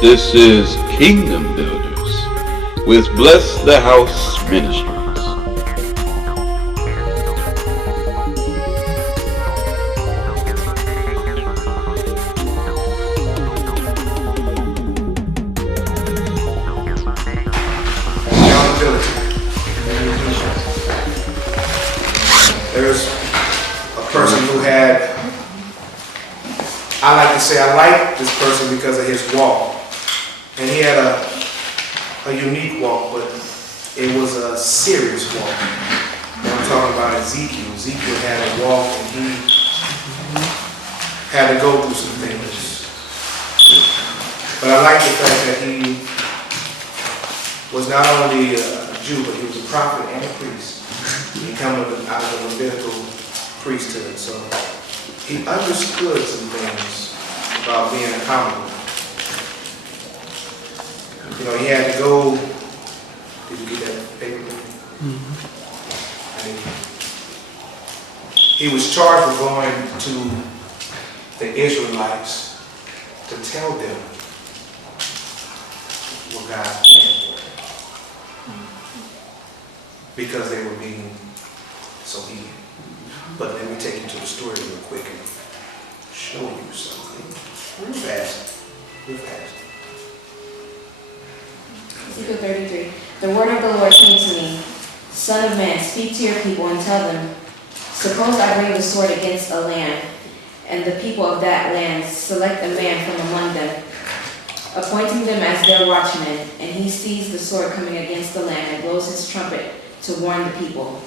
This is Kingdom Builders with Bless the House Ministries. There's a person who had, I like to say I like this person because of his walk. And he had a unique walk, but it was a serious walk. And I'm talking about Ezekiel. Ezekiel had a walk and he had to go through some things. But I like the fact that he was not only a Jew, but he was a prophet and a priest. He came out of the Levitical priesthood, so he understood some things about being accountable. You know, he had to go. Did you get that paper? He was charged with going to the Israelites to tell them what God's plan was, because they were being disobedient. But let me take you to the story real quick and show you something. Real fast. Real fast. Ezekiel 33. The word of the Lord came to me. Son of man, speak to your people and tell them, suppose I bring the sword against a land, and the people of that land select a man from among them, appointing them as their watchmen, and he sees the sword coming against the land and blows his trumpet to warn the people.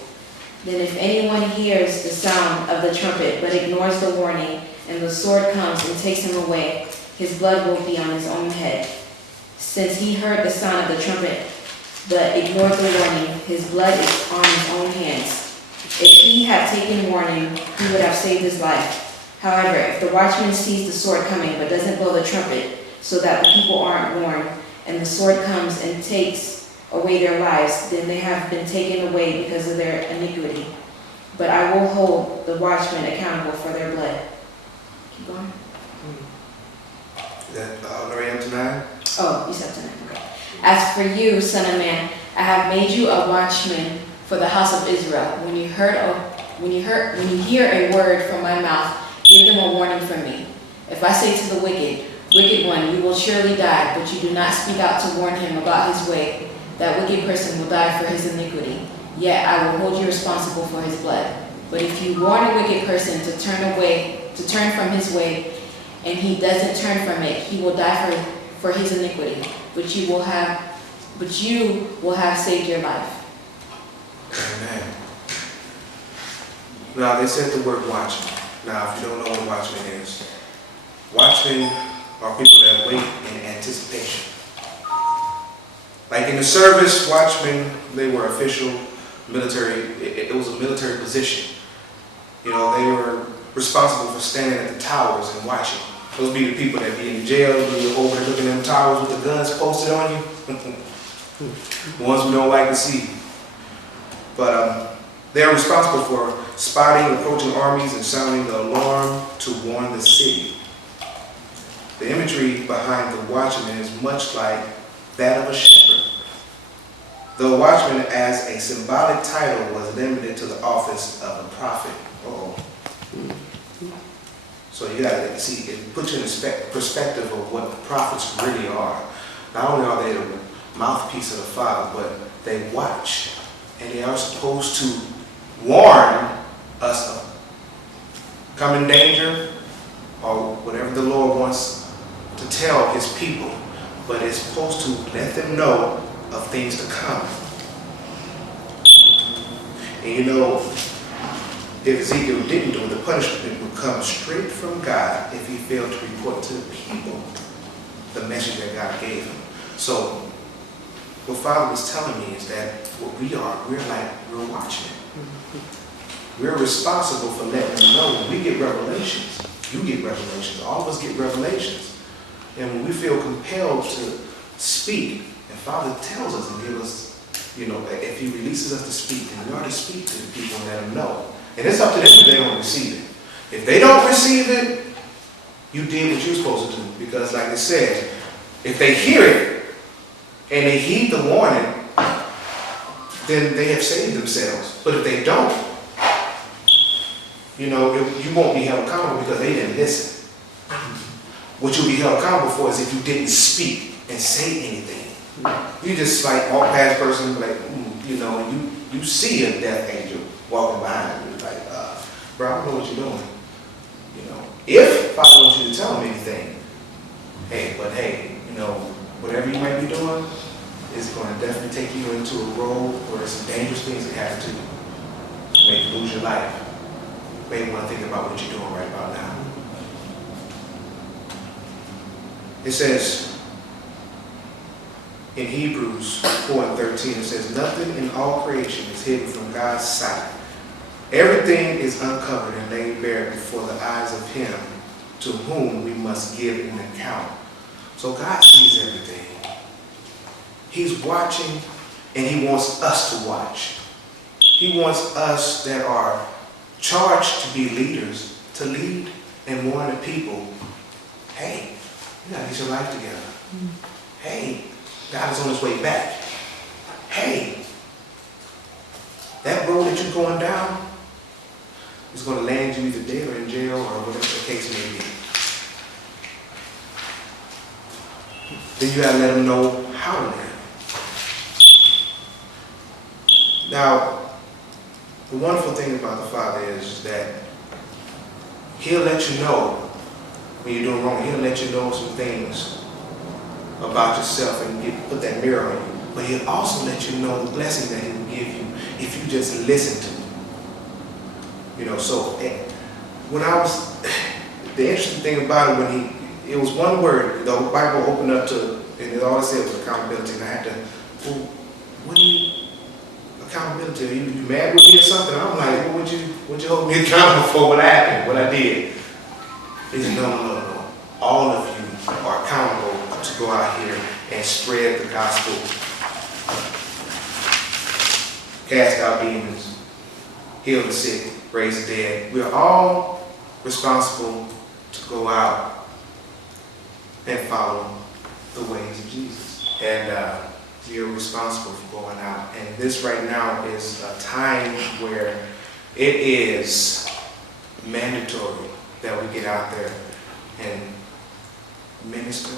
Then if anyone hears the sound of the trumpet but ignores the warning, and the sword comes and takes him away, his blood will be on his own head. Since he heard the sound of the trumpet but ignored the warning, his blood is on his own hands. If he had taken warning, he would have saved his life. However, if the watchman sees the sword coming but doesn't blow the trumpet so that the people aren't warned, and the sword comes and takes away their lives, then they have been taken away because of their iniquity. But I will hold the watchmen accountable for their blood. Keep going. Is that already up to 9? Oh, you said tonight. Okay. As for you, son of man, I have made you a watchman for the house of Israel. When you hear a word from my mouth, give them a warning from me. If I say to the wicked one, you will surely die, but you do not speak out to warn him about his way, that wicked person will die for his iniquity. Yet I will hold you responsible for his blood. But if you warn a wicked person to turn from his way, and he doesn't turn from it, he will die for his iniquity. But you will have saved your life. Amen. Now they said the word watchman. Now if you don't know what watchman is, watchmen are people that wait in anticipation. Like in the service, watchmen, they were official military, it was a military position. You know, they were responsible for standing at the towers and watching. Those be the people that be in jail, be over there looking at them towers with the guns posted on you. The ones we don't like to see. But they're responsible for spotting approaching armies and sounding the alarm to warn the city. The imagery behind the watchman is much like that of a shepherd. The watchman, as a symbolic title, was limited to the office of a prophet. So you gotta see, it puts you in perspective of what the prophets really are. Not only are they the mouthpiece of the Father, but they watch, and they are supposed to warn us of coming danger or whatever the Lord wants to tell his people. But it's supposed to let them know of things to come. And you know, if Ezekiel didn't do it, the punishment would come straight from God if he failed to report to the people the message that God gave him. So what Father was telling me is that what we're watching. We're responsible for letting them know. When we get revelations, you get revelations, all of us get revelations. And when we feel compelled to speak, and Father tells us and gives us, you know, if he releases us to speak, then we are to speak to the people and let them know. And it's up to them if they don't receive it. If they don't receive it, you did what you're supposed to do. Because like it said, If they hear it and they heed the warning, then they have saved themselves. But if they don't, you won't be held accountable because they didn't listen. What you'll be held accountable for is if you didn't speak and say anything. You just like walk past a person, like, you see a death angel walking behind you, like, bro, I don't know what you're doing. If I don't want you to tell them anything, hey, whatever you might be doing is going to definitely take you into a road where there's some dangerous things that happen to you. Make you lose your life. Maybe you want to think about what you're doing right about now. It says in Hebrews 4:13, it says, nothing in all creation is hidden from God's sight. Everything is uncovered and laid bare before the eyes of him to whom we must give an account. So God sees everything. He's watching, and he wants us to watch. He wants us that are charged to be leaders to lead and warn the people, hey, you gotta get your life together. Hey, God is on his way back. Hey, that road that you're going down is going to land you either dead or in jail or whatever the case may be. Then you got to let them know how to live. Now, the wonderful thing about the Father is that he'll let you know when you're doing wrong. He'll let you know some things about yourself and put that mirror on you. But he'll also let you know the blessing that he will give you if you just listen to him. So when I was, the interesting thing about it, it was one word, the Bible opened up to, and all it said was accountability. And I had to, well, what do you, accountability? Are you mad with me or something? I'm like, well, would you hold me accountable for what happened, what I did? He said, no. All of you are accountable to go out here and spread the gospel. Cast out demons, heal the sick, raise the dead. We're all responsible to go out and follow the ways of Jesus. And you're responsible for going out. And this right now is a time where it is mandatory that we get out there and minister,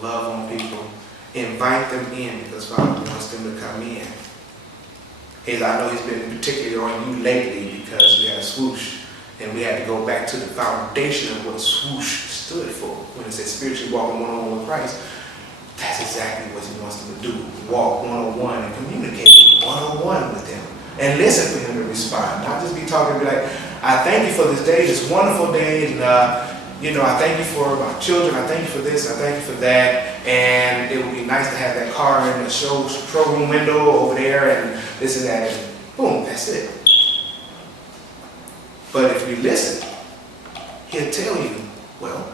love on people, invite them in because Father wants them to come in. I know he's been particularly on you lately because we had a swoosh and we had to go back to the foundation of what swoosh stood for. When it said spiritually walking one-on-one with Christ, that's exactly what he wants them to do. Walk one-on-one and communicate one-on-one with him and listen for him to respond. Not just be talking and be like, I thank you for this day, this wonderful day, and I thank you for my children, I thank you for this, I thank you for that, and it would be nice to have that car in the showroom window over there, and this and that, and boom, that's it. But if you listen, he'll tell you, well,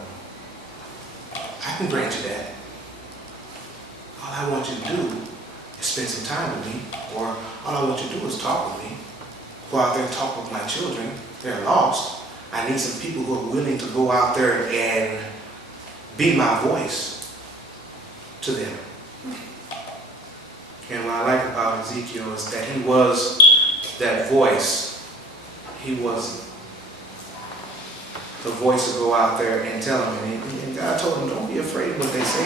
I can grant you that. All I want you to do is spend some time with me, or all I want you to do is talk with me. Go out there and talk with my children. They're lost. I need some people who are willing to go out there and be my voice to them. And what I like about Ezekiel is that he was that voice. He was the voice to go out there and tell them. And God told him, don't be afraid of what they say.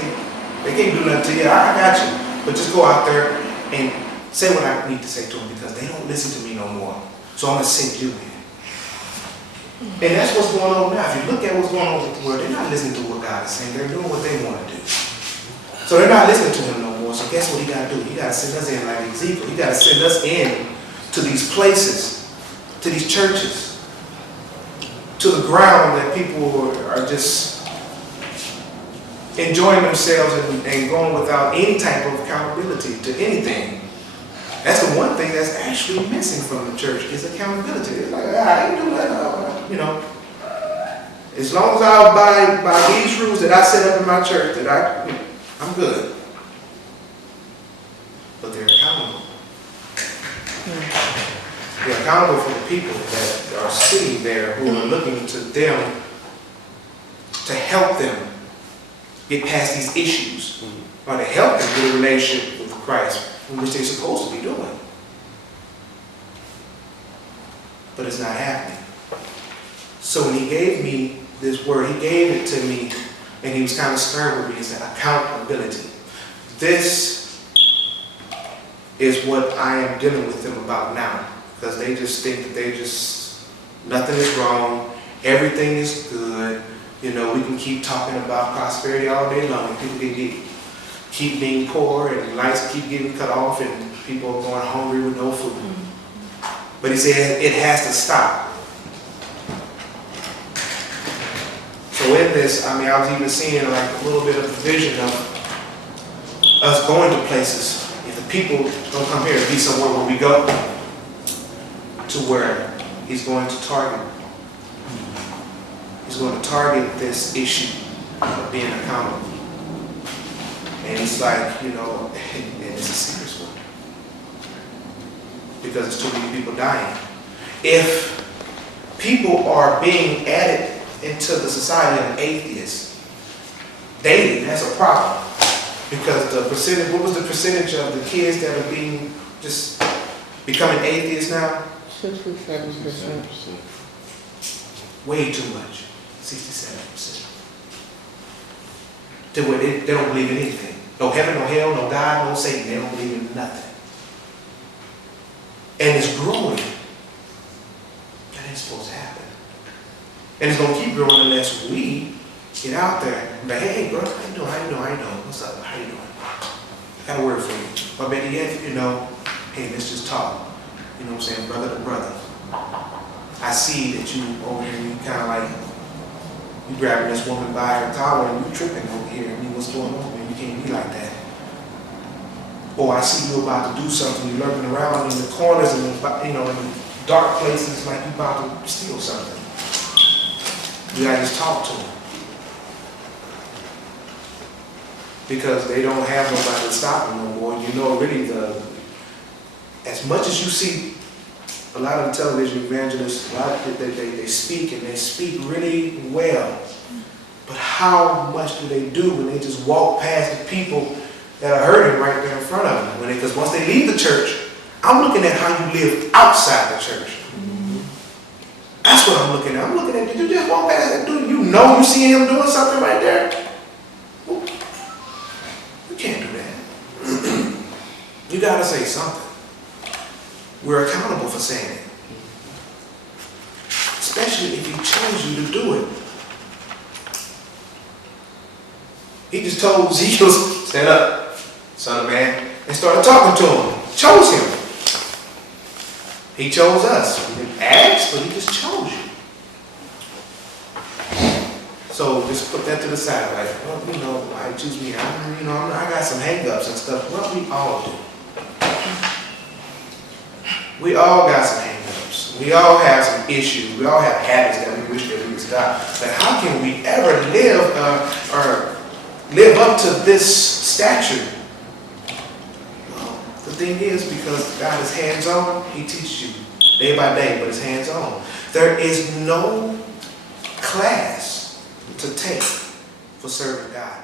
They can't do nothing to you. I got you. But just go out there and say what I need to say to them because they don't listen to me no more. So I'm going to send you in. And that's what's going on now. If you look at what's going on with the world, they're not listening to what God is saying. They're doing what they want to do. So they're not listening to him no more. So guess what he got to do? He got to send us in like Ezekiel. He got to send us in to these places, to these churches, to the ground that people are just enjoying themselves and going without any type of accountability to anything. That's the one thing that's actually missing from the church is accountability. It's like, I ain't doing that. As long as I abide by these rules that I set up in my church, that I'm good. But they're accountable. They're accountable for the people that are sitting there who are looking to them to help them get past these issues, or to help them get a relationship with Christ, which they're supposed to be doing. But it's not happening. So when he gave me this word, he gave it to me, and he was kind of stern with me. He said, accountability. This is what I am dealing with them about now. Because they just think that nothing is wrong, everything is good. You know, we can keep talking about prosperity all day long, and people can keep being poor, and lights keep getting cut off, and people are going hungry with no food. But he said it has to stop. So in this, I was even seeing like a little bit of a vision of us going to places. If the people don't come here, to be somewhere where we go, to where he's going to target. He's going to target this issue of being accountable. And it's like, and it's a serious one. Because there's too many people dying. If people are being added into the society of atheists daily, that's a problem. Because the percentage, what was the percentage of the kids that are being just becoming atheists now? 67%. Way too much. 67%. To where they don't believe in anything. No heaven, no hell, no God, no Satan. They don't believe in nothing. And it's growing. That ain't supposed to happen. And it's going to keep growing unless we get out there and be, hey, bro, how you doing? How you doing? How you doing? What's up? How you doing? I got a word for you. Or better yet, hey, let's just talk. You know what I'm saying? Brother to brother. I see that you over here, you kind of like, you grabbing this woman by her collar and you tripping over here. What's going on, man? You can't be like that. Or I see you about to do something, you're lurking around in the corners and in the dark places like you about to steal something. You gotta just talk to them. Because they don't have nobody to stop them no more. Really as much as you see a lot of the television evangelists, they speak and they speak really well. But how much do they do when they just walk past the people that are hurting right there in front of them? Because once they leave the church, I'm looking at how you live outside the church. That's what I'm looking at. I'm looking at, did you just walk past that dude? You see him doing something right there? You can't do that. You got to say something. We're accountable for saying it. Especially if he chose you to do it. He just told Ezekiel, stand up, son of man, and started talking to him. Chose him. He chose us. He didn't ask, but he just chose you. So just put that to the side. Like, why choose me? I got some hang-ups and stuff. Well, we all do. We all got some hang-ups. We all have some issues. We all have habits that we wish that we could stop. But how can we ever live up to this stature? Well, the thing is, because God is hands-on, he teaches you day by day, but it's hands-on. There is no class to take for serving God.